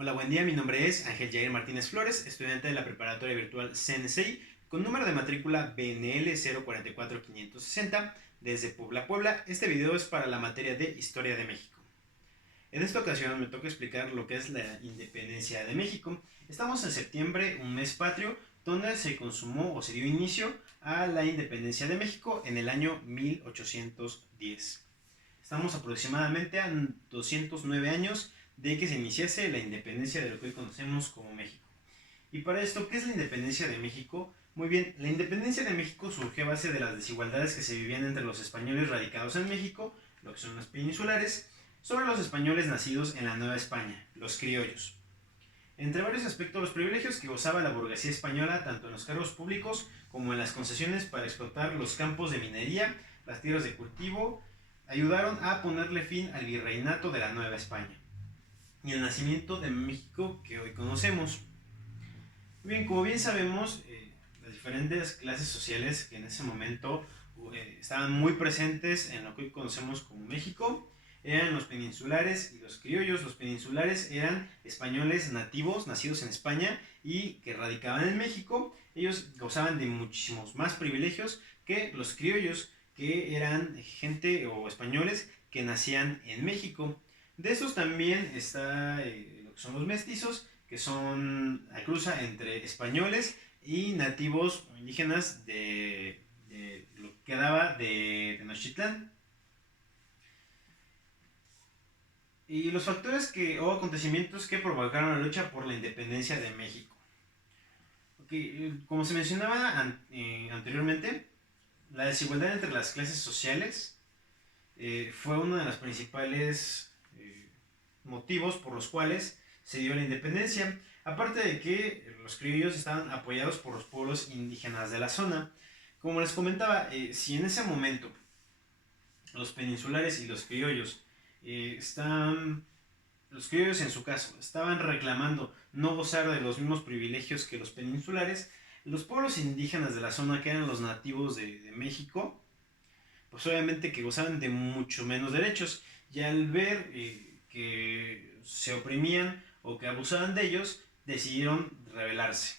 Hola, buen día. Mi nombre es Ángel Jair Martínez Flores, estudiante de la preparatoria virtual CNCI, con número de matrícula BNL 044560 desde Puebla, Puebla. Este video es para la materia de Historia de México. En esta ocasión me toca explicar lo que es la independencia de México. Estamos en septiembre, un mes patrio, donde se consumó o se dio inicio a la independencia de México en el año 1810. Estamos aproximadamente a 209 años de que se iniciase la independencia de lo que hoy conocemos como México. Y para esto, ¿qué es la independencia de México? Muy bien, la independencia de México surgió a base de las desigualdades que se vivían entre los españoles radicados en México, lo que son los peninsulares, sobre los españoles nacidos en la Nueva España, los criollos. Entre varios aspectos, los privilegios que gozaba la burguesía española, tanto en los cargos públicos como en las concesiones para explotar los campos de minería, las tierras de cultivo, ayudaron a ponerle fin al virreinato de la Nueva España y el nacimiento de México que hoy conocemos. Bien, como bien sabemos, las diferentes clases sociales que en ese momento estaban muy presentes en lo que hoy conocemos como México eran los peninsulares y los criollos. Los peninsulares eran españoles nativos, nacidos en España y que radicaban en México. Ellos gozaban de muchísimos más privilegios que los criollos, que eran gente o españoles que nacían en México. De estos también está lo que son los mestizos, que son la cruza entre españoles y nativos indígenas de lo que quedaba de Tenochtitlán. Y los factores o acontecimientos que provocaron la lucha por la independencia de México. Como se mencionaba anteriormente, la desigualdad entre las clases sociales fue uno de los principales motivos por los cuales se dio la independencia. Aparte de que los criollos estaban apoyados por los pueblos indígenas de la zona. Como les comentaba, si en ese momento los peninsulares y los criollos los criollos en su caso estaban reclamando no gozar de los mismos privilegios que los peninsulares, los pueblos indígenas de la zona, que eran los nativos de México, pues obviamente que gozaban de mucho menos derechos. Y al ver que se oprimían o que abusaban de ellos, decidieron rebelarse.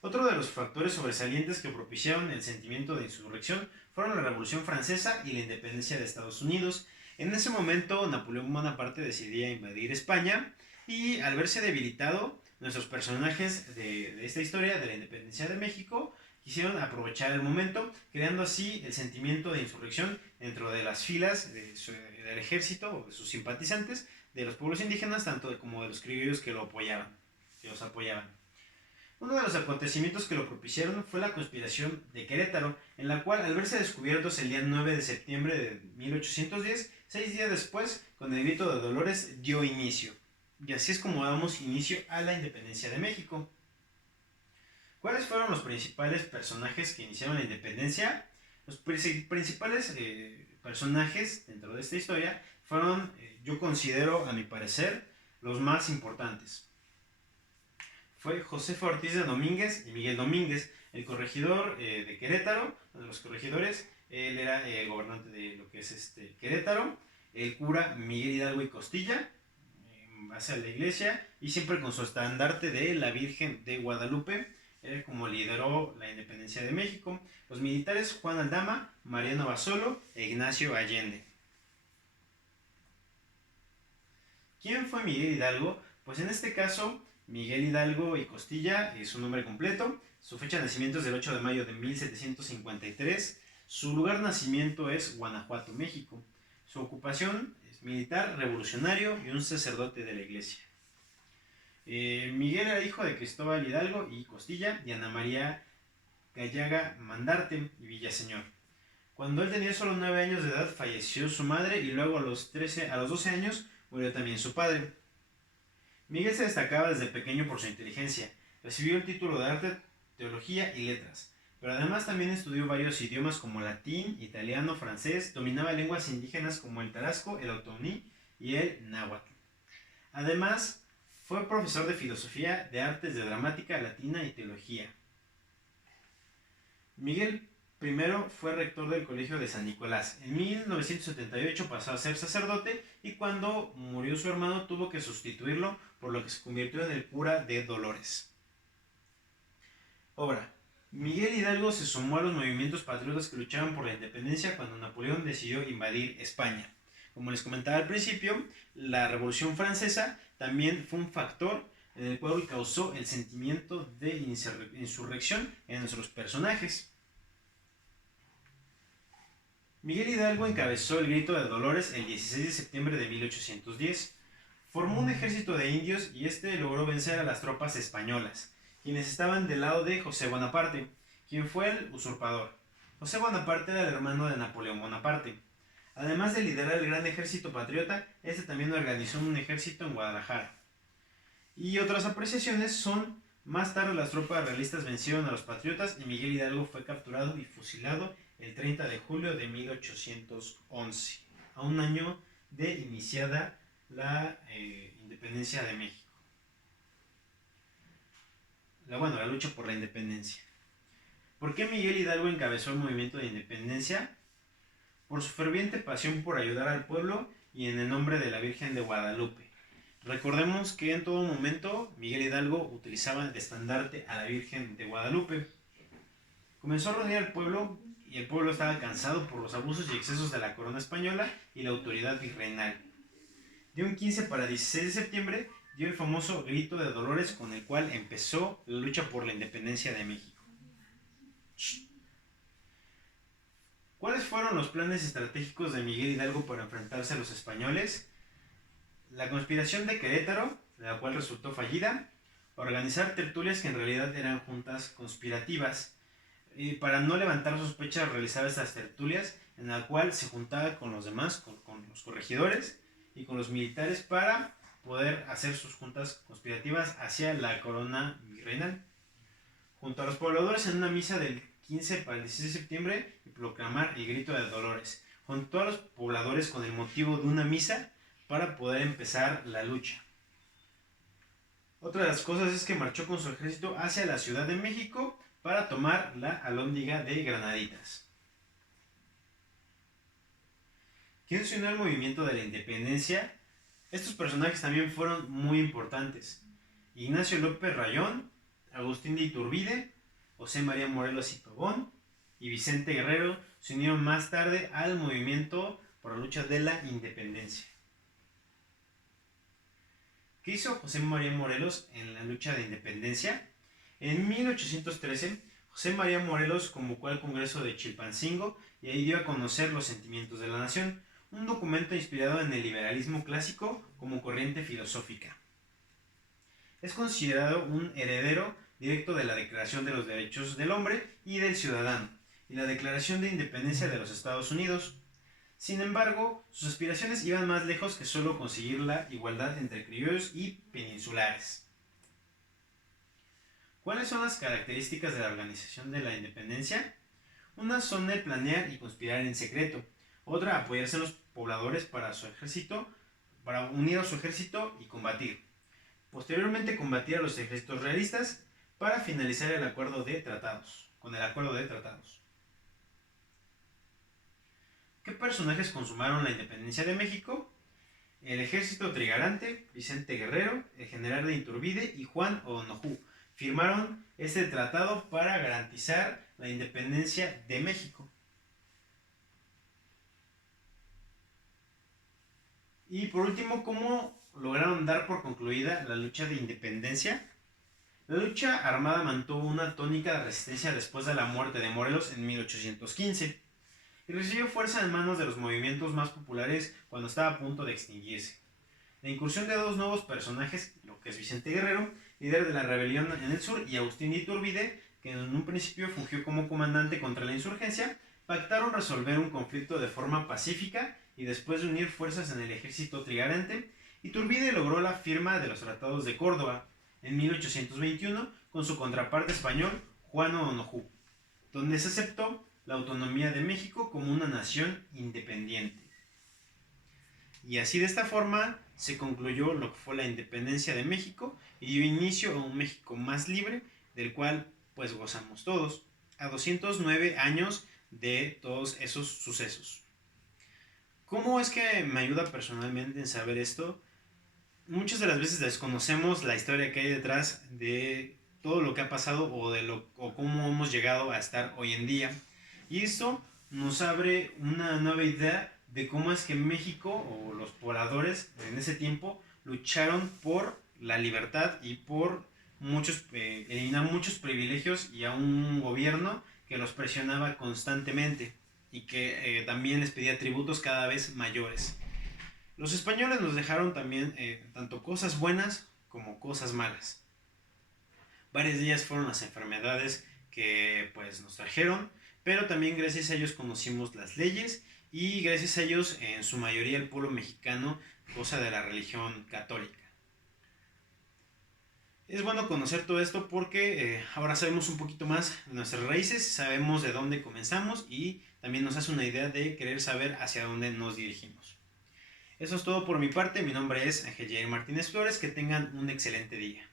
Otro de los factores sobresalientes que propiciaron el sentimiento de insurrección fueron la Revolución Francesa y la independencia de Estados Unidos. En ese momento, Napoleón Bonaparte decidía invadir España y al verse debilitado, nuestros personajes de esta historia de la independencia de México quisieron aprovechar el momento, creando así el sentimiento de insurrección dentro de las filas del ejército o de sus simpatizantes, de los pueblos indígenas, tanto como de los criollos que los apoyaban. Uno de los acontecimientos que lo propiciaron fue la conspiración de Querétaro, en la cual, al verse descubiertos el día 9 de septiembre de 1810, 6 días después, con el grito de Dolores, dio inicio. Y así es como damos inicio a la independencia de México. ¿Cuáles fueron los principales personajes que iniciaron la independencia? Los principales personajes dentro de esta historia fueron, yo considero, a mi parecer, los más importantes. Fue Josefa Ortiz de Domínguez y Miguel Domínguez, el corregidor de Querétaro, uno de los corregidores. Él era el gobernante de lo que es Querétaro. El cura Miguel Hidalgo y Costilla, hacia la iglesia, y siempre con su estandarte de la Virgen de Guadalupe, como lideró la independencia de México. Los militares: Juan Aldama, Mariano Basolo e Ignacio Allende. ¿Quién fue Miguel Hidalgo? Pues en este caso, Miguel Hidalgo y Costilla es su nombre completo. Su fecha de nacimiento es del 8 de mayo de 1753. Su lugar de nacimiento es Guanajuato, México. Su ocupación es militar, revolucionario y un sacerdote de la iglesia. Miguel era hijo de Cristóbal Hidalgo y Costilla y Ana María Gallaga Mandarte y Villaseñor. Cuando él tenía solo 9 años de edad, falleció su madre y luego a los 12 años murió también su padre. Miguel se destacaba desde pequeño por su inteligencia. Recibió el título de arte, teología y letras, pero además también estudió varios idiomas como latín, italiano, francés. Dominaba lenguas indígenas como el tarasco, el otomí y el náhuatl. Además, fue profesor de filosofía, de artes, de dramática latina y teología. Miguel primero fue rector del Colegio de San Nicolás. En 1978 pasó a ser sacerdote y cuando murió su hermano tuvo que sustituirlo, por lo que se convirtió en el cura de Dolores. Obra. Miguel Hidalgo se sumó a los movimientos patriotas que luchaban por la independencia cuando Napoleón decidió invadir España. Como les comentaba al principio, la Revolución Francesa también fue un factor en el cual causó el sentimiento de insurrección en nuestros personajes. Miguel Hidalgo encabezó el Grito de Dolores el 16 de septiembre de 1810. Formó un ejército de indios y este logró vencer a las tropas españolas, quienes estaban del lado de José Bonaparte, quien fue el usurpador. José Bonaparte era el hermano de Napoleón Bonaparte. Además de liderar el gran ejército patriota, este también organizó un ejército en Guadalajara. Y otras apreciaciones son: más tarde las tropas realistas vencieron a los patriotas y Miguel Hidalgo fue capturado y fusilado el 30 de julio de 1811, a un año de iniciada la independencia de México. La lucha por la independencia. ¿Por qué Miguel Hidalgo encabezó el movimiento de independencia? Por su ferviente pasión por ayudar al pueblo y en el nombre de la Virgen de Guadalupe. Recordemos que en todo momento Miguel Hidalgo utilizaba de estandarte a la Virgen de Guadalupe. Comenzó a reunir al pueblo y el pueblo estaba cansado por los abusos y excesos de la corona española y la autoridad virreinal. De un 15 para 16 de septiembre dio el famoso Grito de Dolores con el cual empezó la lucha por la independencia de México. ¿Cuáles fueron los planes estratégicos de Miguel Hidalgo para enfrentarse a los españoles? La conspiración de Querétaro, la cual resultó fallida; organizar tertulias que en realidad eran juntas conspirativas. Y para no levantar sospechas realizaba estas tertulias en la cual se juntaba con los demás, con los corregidores y con los militares para poder hacer sus juntas conspirativas hacia la corona virreinal. Junto a los pobladores en una misa del 15 para el 16 de septiembre y proclamar el Grito de Dolores. Junto a los pobladores con el motivo de una misa para poder empezar la lucha. Otra de las cosas es que marchó con su ejército hacia la Ciudad de México para tomar la Alhóndiga de Granaditas. ¿Quién se unió al movimiento de la independencia? Estos personajes también fueron muy importantes. Ignacio López Rayón, Agustín de Iturbide, José María Morelos y Pavón y Vicente Guerrero se unieron más tarde al movimiento por la lucha de la independencia. ¿Qué hizo José María Morelos en la lucha de independencia? En 1813, José María Morelos convocó al Congreso de Chilpancingo y ahí dio a conocer los sentimientos de la nación, un documento inspirado en el liberalismo clásico como corriente filosófica. Es considerado un heredero directo de la Declaración de los Derechos del Hombre y del Ciudadano y la Declaración de Independencia de los Estados Unidos. Sin embargo, sus aspiraciones iban más lejos que solo conseguir la igualdad entre criollos y peninsulares. ¿Cuáles son las características de la organización de la independencia? Una son el planear y conspirar en secreto. Otra, apoyarse en los pobladores para unir a su ejército y combatir. Posteriormente, combatir a los ejércitos realistas para finalizar con el acuerdo de tratados. ¿Qué personajes consumaron la independencia de México? El ejército trigarante, Vicente Guerrero, el general de Iturbide y Juan O'Donojú firmaron este tratado para garantizar la independencia de México. Y por último, ¿cómo lograron dar por concluida la lucha de independencia? La lucha armada mantuvo una tónica de resistencia después de la muerte de Morelos en 1815 y recibió fuerza en manos de los movimientos más populares cuando estaba a punto de extinguirse. La incursión de dos nuevos personajes, lo que es Vicente Guerrero, líder de la rebelión en el sur, y Agustín de Iturbide, que en un principio fungió como comandante contra la insurgencia, pactaron resolver un conflicto de forma pacífica y después de unir fuerzas en el ejército trigarante, Iturbide logró la firma de los Tratados de Córdoba en 1821 con su contraparte español, Juan O'Donojú, donde se aceptó la autonomía de México como una nación independiente. Y así de esta forma se concluyó lo que fue la independencia de México y dio inicio a un México más libre, del cual pues gozamos todos. a 209 años de todos esos sucesos. ¿Cómo es que me ayuda personalmente en saber esto? Muchas de las veces desconocemos la historia que hay detrás de todo lo que ha pasado o cómo hemos llegado a estar hoy en día. Y esto nos abre una nueva idea de cómo es que México o los pobladores en ese tiempo lucharon por la libertad y por eliminar muchos privilegios y a un gobierno que los presionaba constantemente y que también les pedía tributos cada vez mayores. Los españoles nos dejaron también tanto cosas buenas como cosas malas. Varias de ellas fueron las enfermedades que pues nos trajeron, pero también gracias a ellos conocimos las leyes y gracias a ellos en su mayoría el pueblo mexicano goza de la religión católica. Es bueno conocer todo esto porque ahora sabemos un poquito más de nuestras raíces, sabemos de dónde comenzamos y también nos hace una idea de querer saber hacia dónde nos dirigimos. Eso es todo por mi parte, mi nombre es Ángel Jair Martínez Flores, que tengan un excelente día.